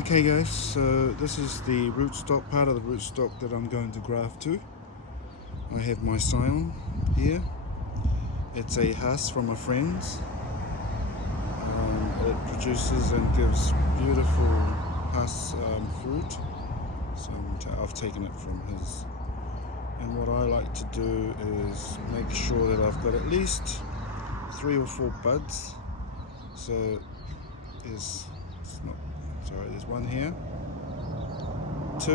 Okay guys, so this is the rootstock, part of the rootstock that I'm going to graft to. I have my scion here. It's a husk from a friend's. It produces and gives beautiful husk fruit. So I've taken it from his. And what I like to do is make sure that I've got at least 3 or 4 buds. So there's one here, 2,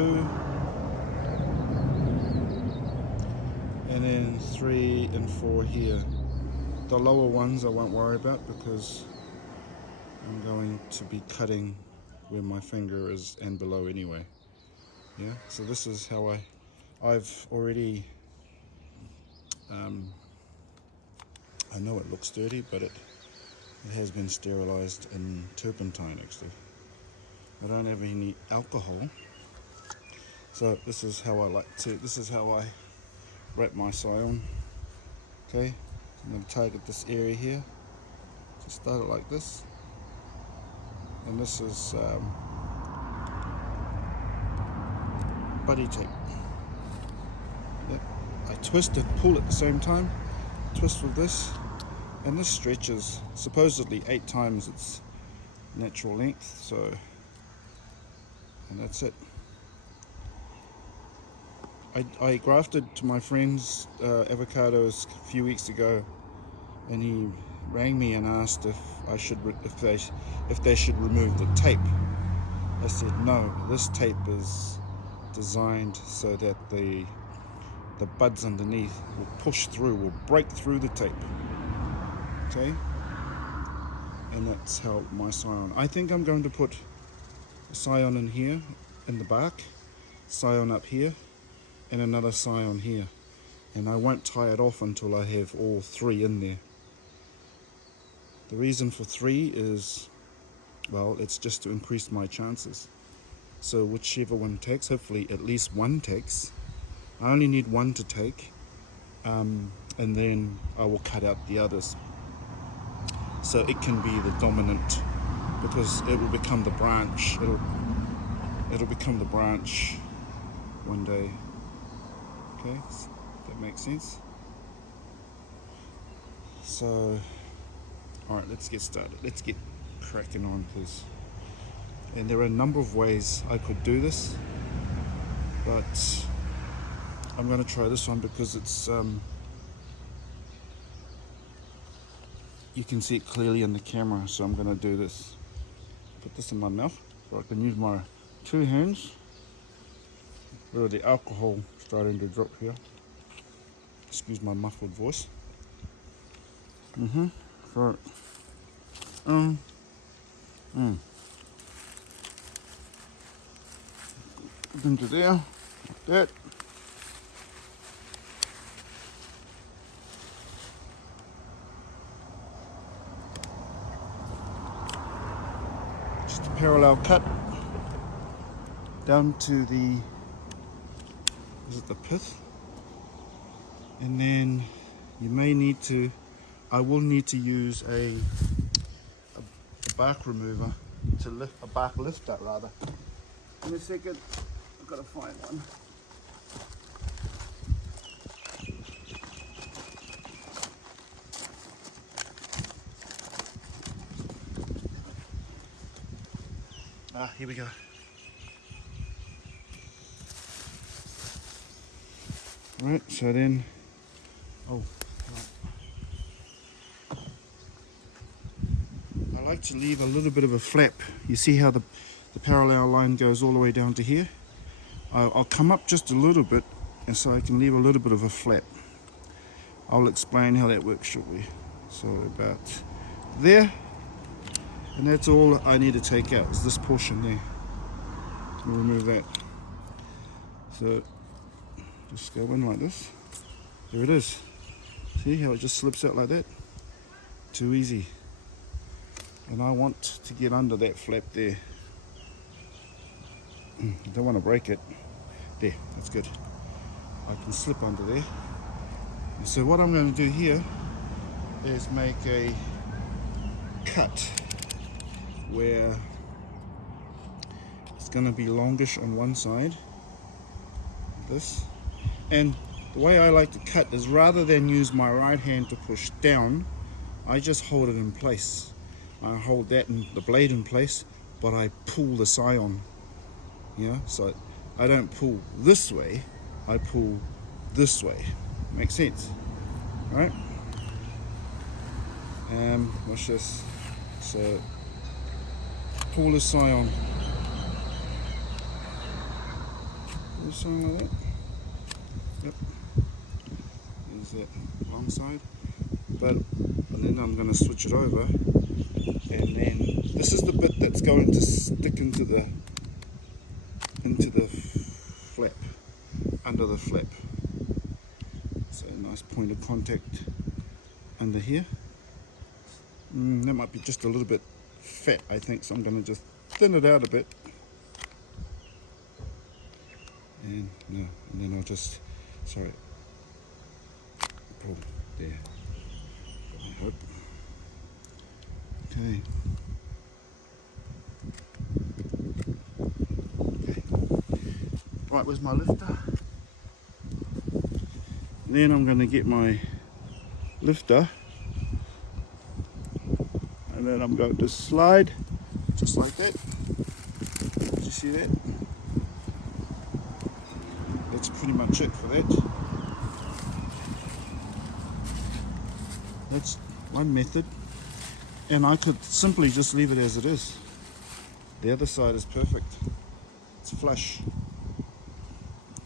and then 3 and 4 here. The lower ones I won't worry about because I'm going to be cutting where my finger is and below anyway. Yeah, so this is how I've already, I know it looks dirty, but it has been sterilized in turpentine actually. I don't have any alcohol, so this is how I wrap my scion. Okay, I'm going to target this area here. Just start it like this, and this is buddy tape. Yep. I twist and pull at the same time. Twist with this, and this stretches supposedly 8 times its natural length. So. And that's it. I grafted to my friend's avocados a few weeks ago, and he rang me and asked if they should remove the tape. I said no. This tape is designed so that the buds underneath will push through, will break through the tape. Okay, and that's how my scion. I think I'm going to put scion in here in the bark, scion up here, and another scion here, and I won't tie it off until I have all 3 in there. The reason for 3 is, well, it's just to increase my chances. So whichever one takes, hopefully at least 1 takes. I only need 1 to take, and then I will cut out the others so it can be the dominant, because it will become the branch. It'll become the branch one day. Okay, that makes sense. So, all right, let's get started. Let's get cracking on, please. And there are a number of ways I could do this, but I'm going to try this one because it's you can see it clearly in the camera, so I'm going to do this. Put this in my mouth so I can use my 2 hands. Where the alcohol starting to drop here. Excuse my muffled voice. So into there, like that. Just a parallel cut down to the, is it the pith? And then you may need to, I will need to use a bark remover to lift, a bark lifter rather. Give me a second, I've got to find one. Here we go. Right, so then, right. I like to leave a little bit of a flap. You see how the parallel line goes all the way down to here? I'll come up just a little bit, and so I can leave a little bit of a flap. I'll explain how that works shortly. So about there, and that's all I need to take out, is this portion there. We'll remove that. So just go in like this. There it is. See how it just slips out like that? Too easy. And I want to get under that flap there. I don't want to break it. There, that's good. I can slip under there. And so what I'm going to do here is make a cut where going to be longish on one side, this. And the way I like to cut is, rather than use my right hand to push down, I just hold it in place. I hold that in the blade in place, but I pull the scion. Yeah, so I don't pull this way, I pull this way. Makes sense, right? Watch this. So pull the scion. Pull the scion like that. Yep. There's that long side. And then I'm going to switch it over, and then this is the bit that's going to stick into the flap, under the flap. So a nice point of contact under here. That might be just a little bit fat, I think, so I'm going to just thin it out a bit. And then I'll just, pull there. Okay. Right, where's my lifter? Then I'm going to get my lifter, and then I'm going to slide just like that. Did you see that? That's pretty much it for that. That's one method, and I could simply just leave it as it is. The other side is perfect. It's flush.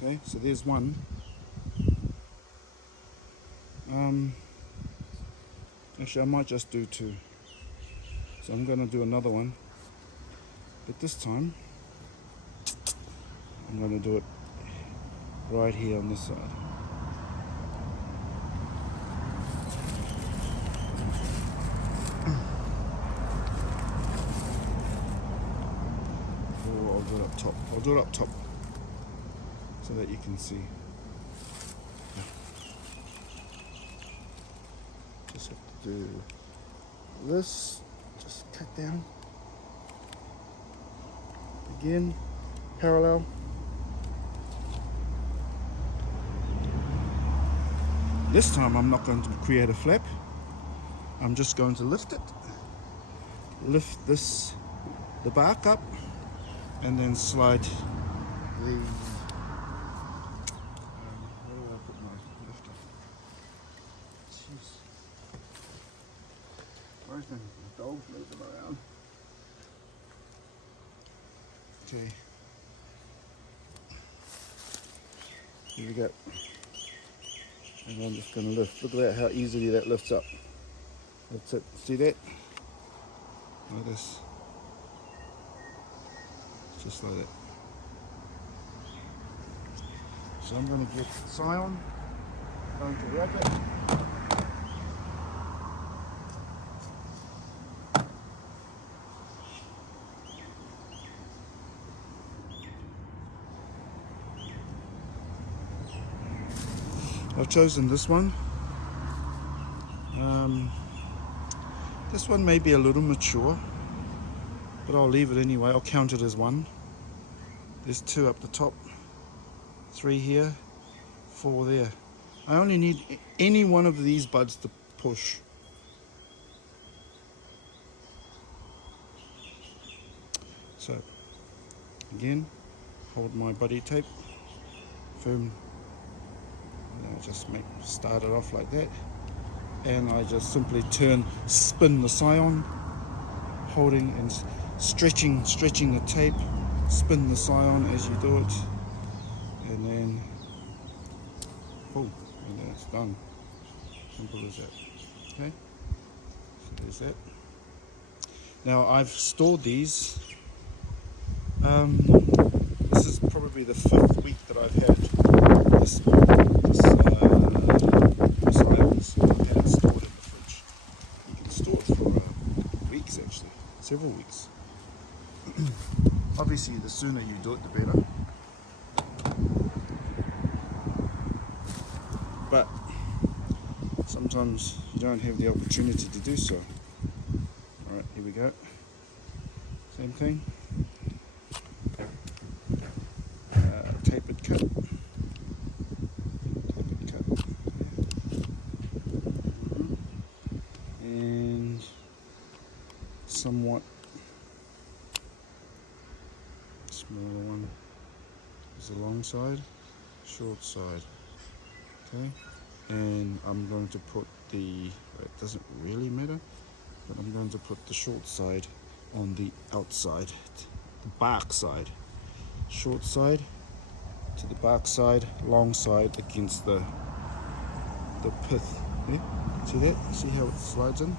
Okay, so there's one. Actually, I might just do two. So I'm going to do another one, but this time I'm going to do it right here on this side. Or I'll do it up top. I'll do it up top so that you can see. Just have to do this. Just cut down. Again, parallel. This time I'm not going to create a flap. I'm just going to lift it. Lift the bark up, and then slide the... where do I put my lifter? Jeez. Where's the dog's moving around? Okay. Here we go. And I'm just going to lift. Look at that, how easily that lifts up. That's it. See that? Like this. Just like that. So I'm going to get scion, going to wrap it. I've chosen this one. This one may be a little mature, but I'll leave it anyway. I'll count it as one. There's 2 up the top, 3 here, 4 there. I only need any one of these buds to push. So again, hold my buddy tape firm. I just start it off like that, and I just simply spin the scion, holding and stretching the tape, spin the scion as you do it, and then pull, and then it's done. Simple as that. Okay, so there's that. Now I've stored these. This is probably the 5th week that I've had this scions. I've had it stored in the fridge. You can store it for weeks, actually, several weeks. Obviously, the sooner you do it, the better. But sometimes you don't have the opportunity to do so. Alright, here we go. Same thing. tapered cut. Tapered cut. And somewhat smaller one is the long side, short side. Okay, and I'm going to put it doesn't really matter, but I'm going to put the short side on the outside, the bark side. Short side to the bark side, long side against the pith. Yeah? See that? See how it slides in?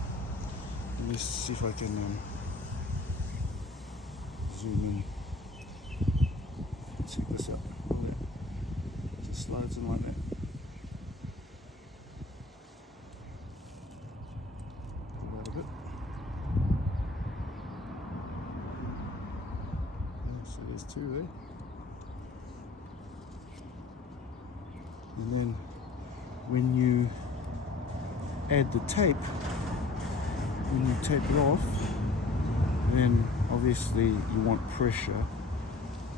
Let me see if I can zoom in. Check this out. Look at that. It just slides in like that. Pull out a bit. Yeah, so there's two there. And then when you add the tape, when you tape it off, then obviously you want pressure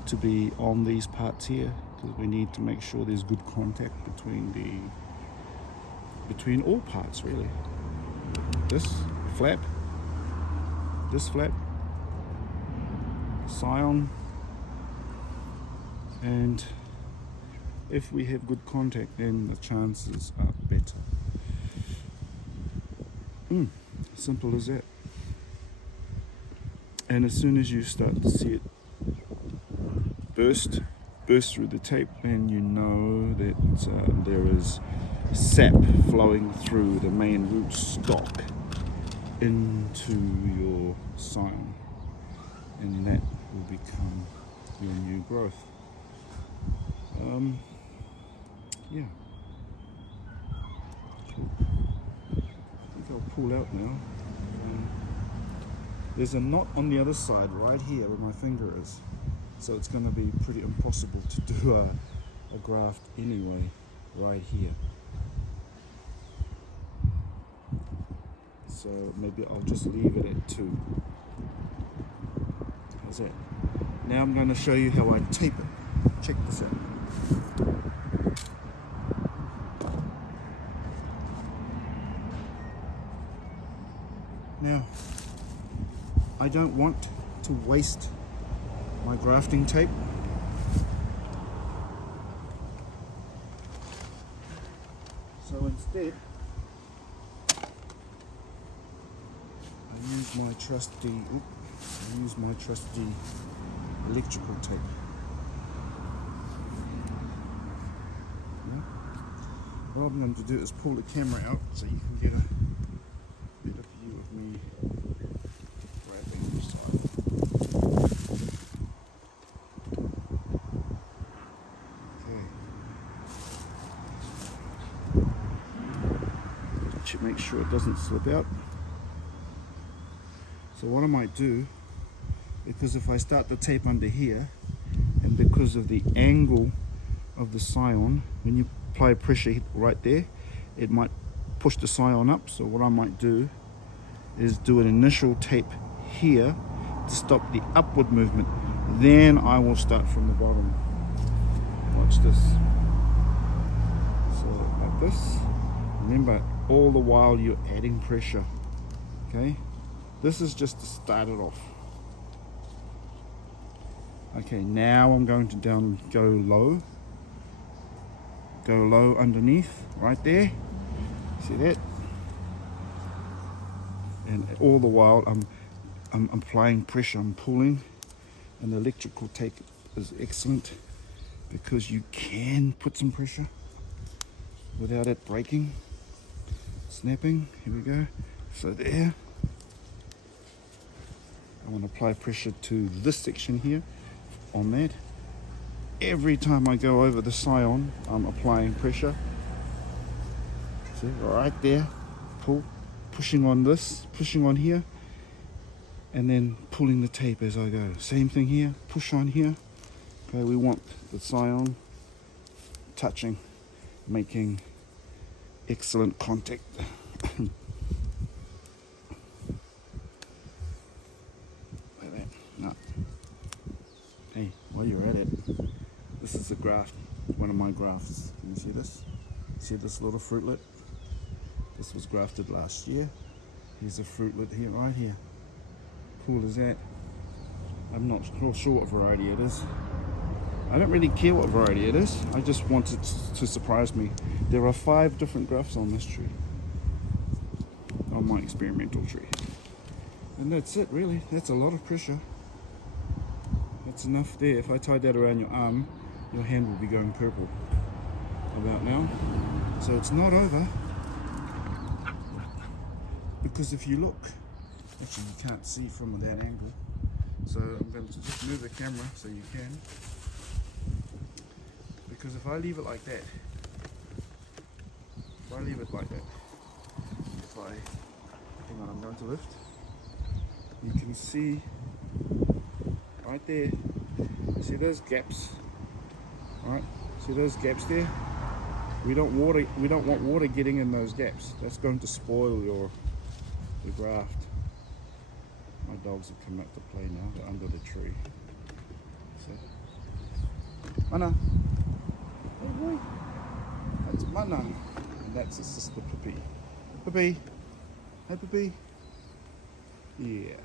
to be on these parts here, because we need to make sure there's good contact between all parts really. This flap, scion, and if we have good contact, then the chances are better. Simple as that. And as soon as you start to see it burst through the tape, then you know that there is sap flowing through the main root stock into your scion, and that will become your new growth. Yeah. Cool. I think I'll pull out now. There's a knot on the other side right here where my finger is, so it's going to be pretty impossible to do a graft anyway right here. So maybe I'll just leave it at 2. How's that? Now I'm going to show you how I tape it. Check this out. Now, I don't want to waste my grafting tape. So instead, I use my trusty electrical tape. What I'm going to do is pull the camera out so you can get a better view of me grabbing this side. Okay. Make sure it doesn't slip out. So what I might do, because if I start the tape under here, and because of the angle of the scion, when you apply pressure right there, it might push the scion up. So what I might do is do an initial tape here to stop the upward movement. Then I will start from the bottom. Watch this. So like this. Remember, all the while you're adding pressure. Okay? This is just to start it off. Okay, now I'm going to go low underneath, right there. See that? And all the while I'm applying pressure, I'm pulling, and the electrical tape is excellent because you can put some pressure without it breaking, snapping. Here we go. So there. I want to apply pressure to this section here on that. Every time I go over the scion, I'm applying pressure. See, right there. Pull, pushing on this, pushing on here, and then pulling the tape as I go. Same thing here, push on here. Okay, we want the scion touching, making excellent contact. Like that. No. Hey, while you're at it, this is the graft, one of my grafts. Can you see this? See this little fruitlet? This was grafted last year. Here's a fruitlet here, right here. Cool as that. I'm not sure what variety it is. I don't really care what variety it is. I just want it to surprise me. There are 5 different grafts on this tree. On my experimental tree. And that's it really. That's a lot of pressure. That's enough there. If I tied that around your arm, your hand will be going purple about now. So it's not over. Because if you look, actually you can't see from that angle. So I'm going to just move the camera so you can. Because if I leave it like that, hang on, I'm going to lift. You can see right there. See those gaps? Right? See those gaps there? We don't want water getting in those gaps. That's going to spoil the graft. My dogs have come up to play now. They're under the tree. So, Mana. Hey boy. That's Mana. And that's his sister Pippi. Pippi. Hey Pippi. Yeah.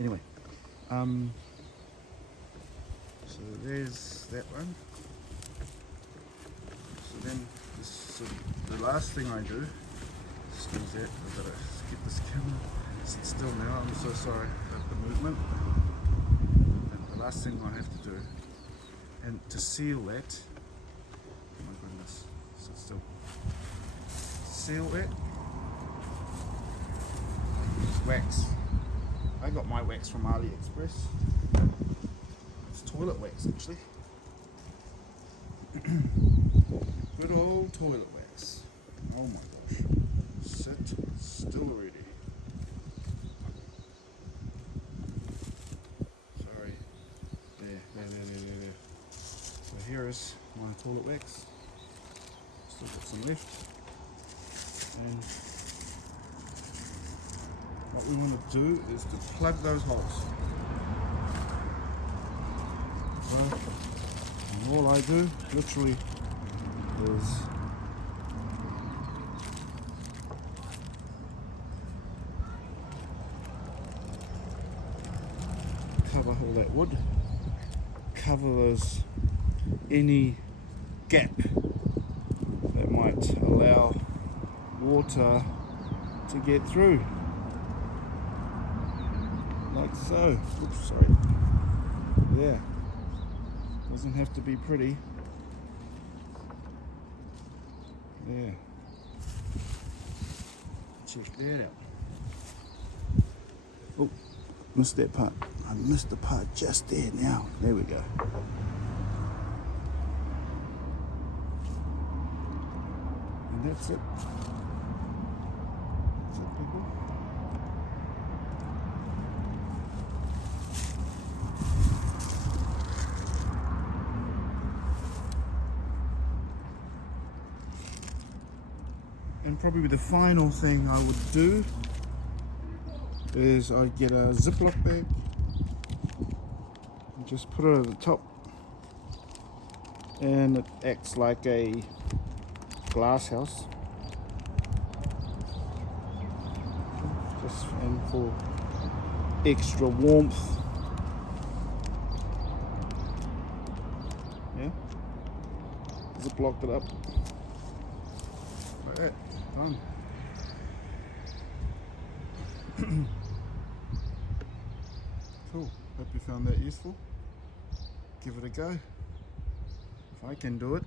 Anyway. So there's that one. So then the last thing I do, excuse that, I've got to get this camera, sit still now, I'm so sorry about the movement. And the last thing I have to do, and to seal that, oh my goodness, sit still, seal it, use wax. I got my wax from AliExpress. It's toilet wax actually. Good old toilet wax. Oh my gosh. Sit still already. Sorry. There. So here is my toilet wax. Still got some left. And what we want to do is to plug those holes. And all I do, literally, is cover all that wood, cover any gap that might allow water to get through, like so. Oops, sorry. Yeah, doesn't have to be pretty. Yeah. Check that out. Oh, missed that part. I missed the part just there now. There we go. And that's it. That's it, people. And probably the final thing I would do is I'd get a Ziploc bag and just put it at the top, and it acts like a glass house, just and for extra warmth. Yeah, Ziplocked it up like that. Done. Cool. Hope you found that useful. Give it a go. If I can do it,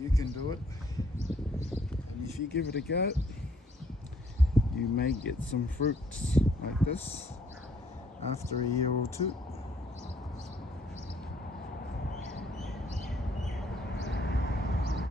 you can do it. And if you give it a go, you may get some fruits like this after a year or two.